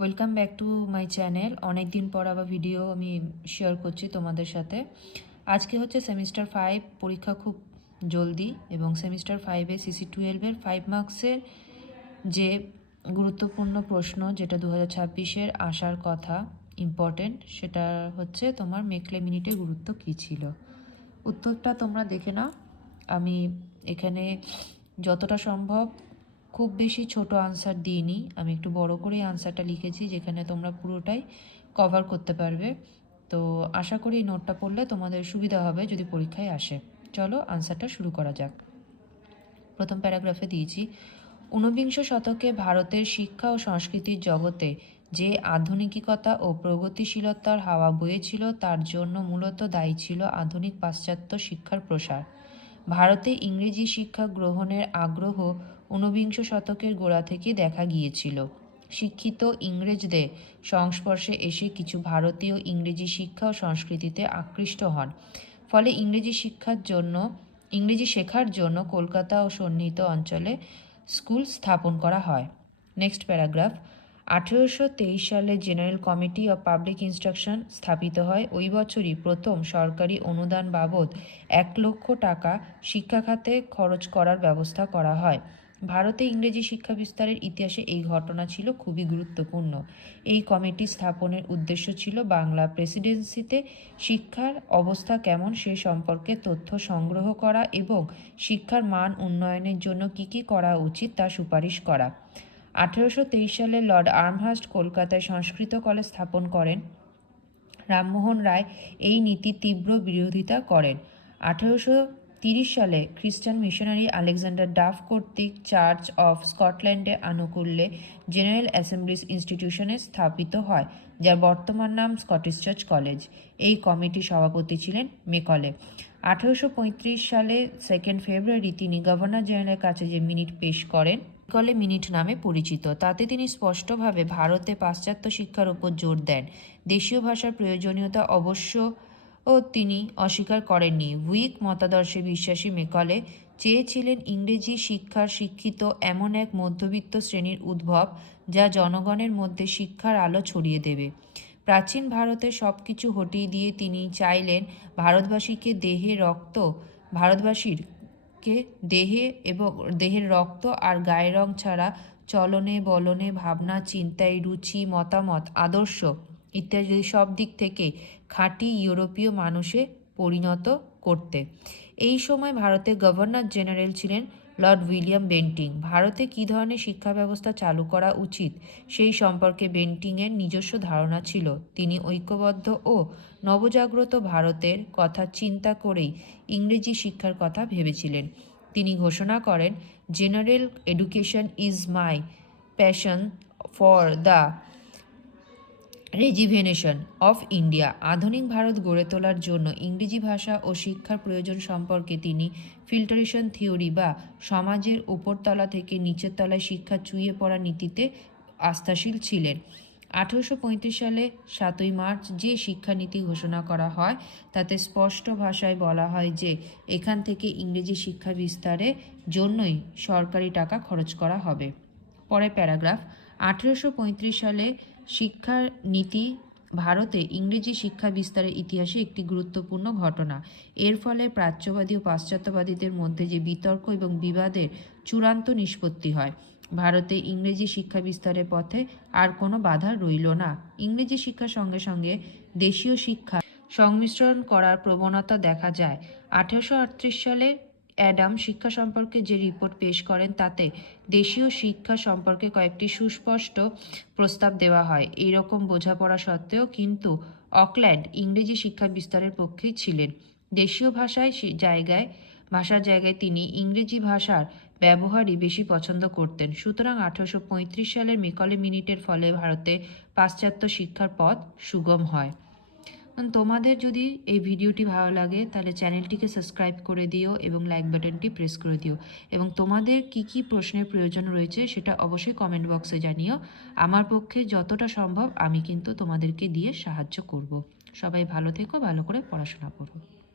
Welcome back to my channel. অনেক দিন পর আবার ভিডিও আমি শেয়ার করছি তোমাদের সাথে। আজকে হচ্ছে সেমিস্টার 5 পরীক্ষা খুব জলদি, এবং সেমিস্টার 5-এ CC12-এর 5 মার্কসের যে গুরুত্বপূর্ণ প্রশ্ন যেটা 2026-এর আসার কথা ইম্পর্টেন্ট, সেটা হচ্ছে তোমার মেকলে মিনিটের গুরুত্ব কী ছিল। উত্তরটা তোমরা দেখে নাও। আমি এখানে যতটা সম্ভব খুব বেশি ছোট আনসার দিইনি, আমি একটু বড় করেই আনসারটা লিখেছি, যেখানে তোমরা পুরোটাই কভার করতে পারবে। তো আশা করি এই নোটটা পড়লে তোমাদের সুবিধা হবে যদি পরীক্ষায় আসে। চলো আনসারটা শুরু করা যাক। প্রথম প্যারাগ্রাফে দিয়েছি, ঊনবিংশ শতকে ভারতের শিক্ষা ও সংস্কৃতির জগতে যে আধুনিকতা ও প্রগতিশীলতার হাওয়া বয়েছিল তার জন্য মূলত দায়ী ছিল আধুনিক পাশ্চাত্য শিক্ষার প্রসার। ভারতে ইংরেজি শিক্ষা গ্রহণের আগ্রহ ঊনবিংশ শতকের গোড়া থেকে দেখা গিয়েছিল। শিক্ষিত ইংরেজদের সংস্পর্শে এসে কিছু ভারতীয় ইংরেজি শিক্ষা ও সংস্কৃতিতে আকৃষ্ট হন। ফলে ইংরেজি শেখার জন্য কলকাতা ও সন্নিহিত অঞ্চলে স্কুল স্থাপন করা হয়। নেক্সট প্যারাগ্রাফ, 1823 সালে general committee of public instruction স্থাপিত হয়। ওই বছরই প্রথম সরকারি অনুদান বাবদ 1 লক্ষ টাকা শিক্ষা খাতে খরচ করার ব্যবস্থা করা হয়। ভারতে ইংরেজি শিক্ষা বিস্তারের ইতিহাসে এই ঘটনা ছিল খুবই গুরুত্বপূর্ণ। এই কমিটি স্থাপনের উদ্দেশ্য ছিল বাংলা প্রেসিডেন্সিতে শিক্ষার অবস্থা কেমন সে সম্পর্কে তথ্য সংগ্রহ করা এবং শিক্ষার মান উন্নয়নের জন্য কী কী করা উচিত তা সুপারিশ করা। 1823 সালে লর্ড আর্মহার্স্ট কলকাতায় সংস্কৃত কলেজ স্থাপন করেন। রামমোহন রায় এই নীতির তীব্র বিরোধিতা করেন। 1830 সালে খ্রিস্টান মিশনারি আলেকজান্ডার ডাফ কর্তৃক চার্চ অফ স্কটল্যান্ডের আনুকূল্যে জেনারেল অ্যাসেম্বলিজ ইনস্টিটিউশনে স্থাপিত হয়, যার বর্তমান নাম স্কটিশ চার্চ কলেজ। এই কমিটির সভাপতি ছিলেন মেকলে। 1835 সালে 2 ফেব্রুয়ারি তিনি গভর্নর জেনারেলের কাছে যে মিনিট পেশ করেন, মেকলে মিনিট নামে পরিচিত। তাতে তিনি স্পষ্টভাবে ভারতে পাশ্চাত্য শিক্ষার উপর জোর দেন। দেশীয় ভাষার প্রয়োজনীয়তা অবশ্য তিনি অস্বীকার করেননি। হুইগ মতাদর্শে বিশ্বাসী মেকলে চেয়েছিলেন ইংরেজি শিক্ষার শিক্ষিত এমন এক মধ্যবিত্ত শ্রেণীর উদ্ভব যা জনগণের মধ্যে শিক্ষার আলো ছড়িয়ে দেবে। প্রাচীন ভারতের সব কিছু হটিয়ে দিয়ে তিনি চাইলেন ভারতবাসীকে দেহের রক্ত আর গায়ের রং ছাড়া চলনে বলনে ভাবনা চিন্তায় রুচি মতামত আদর্শ ইত্যাদি সব দিক থেকে খাঁটি ইউরোপীয় মানুষে পরিণত করতে। এই সময় ভারতের গভর্নর জেনারেল ছিলেন লর্ড উইলিয়াম বেন্টিং। ভারতে কী ধরনের শিক্ষা ব্যবস্থা চালু করা উচিত সেই সম্পর্কে বেন্টিংয়ের নিজস্ব ধারণা ছিল। তিনি ঐক্যবদ্ধ ও নবজাগ্রত ভারতের কথা চিন্তা করেই ইংরেজি শিক্ষার কথা ভেবেছিলেন। তিনি ঘোষণা করেন, general education is my passion for the rejuvenation of India. আধুনিক ভারত গড়ে তোলার জন্য ইংরেজি ভাষা ও শিক্ষার প্রয়োজন সম্পর্কে তিনি ফিল্টারেশন থিওরি বা সমাজের উপরতলা থেকে নিচের তলায় শিক্ষা চুইয়ে পড়া নীতিতে আস্থাশীল ছিলেন। 1835 সালে 7 মার্চ যে শিক্ষানীতি ঘোষণা করা হয় তাতে স্পষ্ট ভাষায় বলা হয় যে এখান থেকে ইংরেজি শিক্ষা বিস্তারের জন্যই সরকারি টাকা খরচ করা হবে। পরে প্যারাগ্রাফ, 1835 সালে শিক্ষা নীতি ভারতে ইংরেজি শিক্ষা বিস্তারের ইতিহাসে একটি গুরুত্বপূর্ণ ঘটনা। এর ফলে প্রাচ্যবাদী ও পাশ্চাত্যবাদীদের মধ্যে যে বিতর্ক এবং বিবাদের চূড়ান্ত নিষ্পত্তি হয়। ভারতে ইংরেজি শিক্ষা বিস্তারের পথে আর কোনো বাধা রইল না। ইংরেজি শিক্ষার সঙ্গে সঙ্গে দেশীয় শিক্ষা সংমিশ্রণ করার প্রবণতা দেখা যায়। 1838 সালে অ্যাডাম শিক্ষা সম্পর্কে যে রিপোর্ট পেশ করেন তাতে দেশীয় শিক্ষা সম্পর্কে কয়েকটি সুস্পষ্ট প্রস্তাব দেওয়া হয়। এই রকম বোঝাপড়া সত্ত্বেও কিন্তু অকল্যান্ড ইংরেজি শিক্ষা বিস্তারের পক্ষেই ছিলেন। দেশীয় ভাষার জায়গায় তিনি ইংরেজি ভাষার ব্যবহারই বেশি পছন্দ করতেন। সুতরাং 1835 সালের মেকলে মিনিটের ফলে ভারতে পাশ্চাত্য শিক্ষার পথ সুগম হয়। তোমাদের যদি এই ভিডিওটি ভালো লাগে তাহলে চ্যানেলটিকে সাবস্ক্রাইব করে দিও এবং লাইক বাটনটি প্রেস করে দিও, এবং তোমাদের কি কি প্রশ্নের প্রয়োজন রয়েছে সেটা অবশ্যই কমেন্ট বক্সে জানিও। আমার পক্ষে যতটা সম্ভব আমি কিন্তু তোমাদেরকে দিয়ে সাহায্য করব। সবাই ভালো থেকো, ভালো করে পড়াশোনা করো।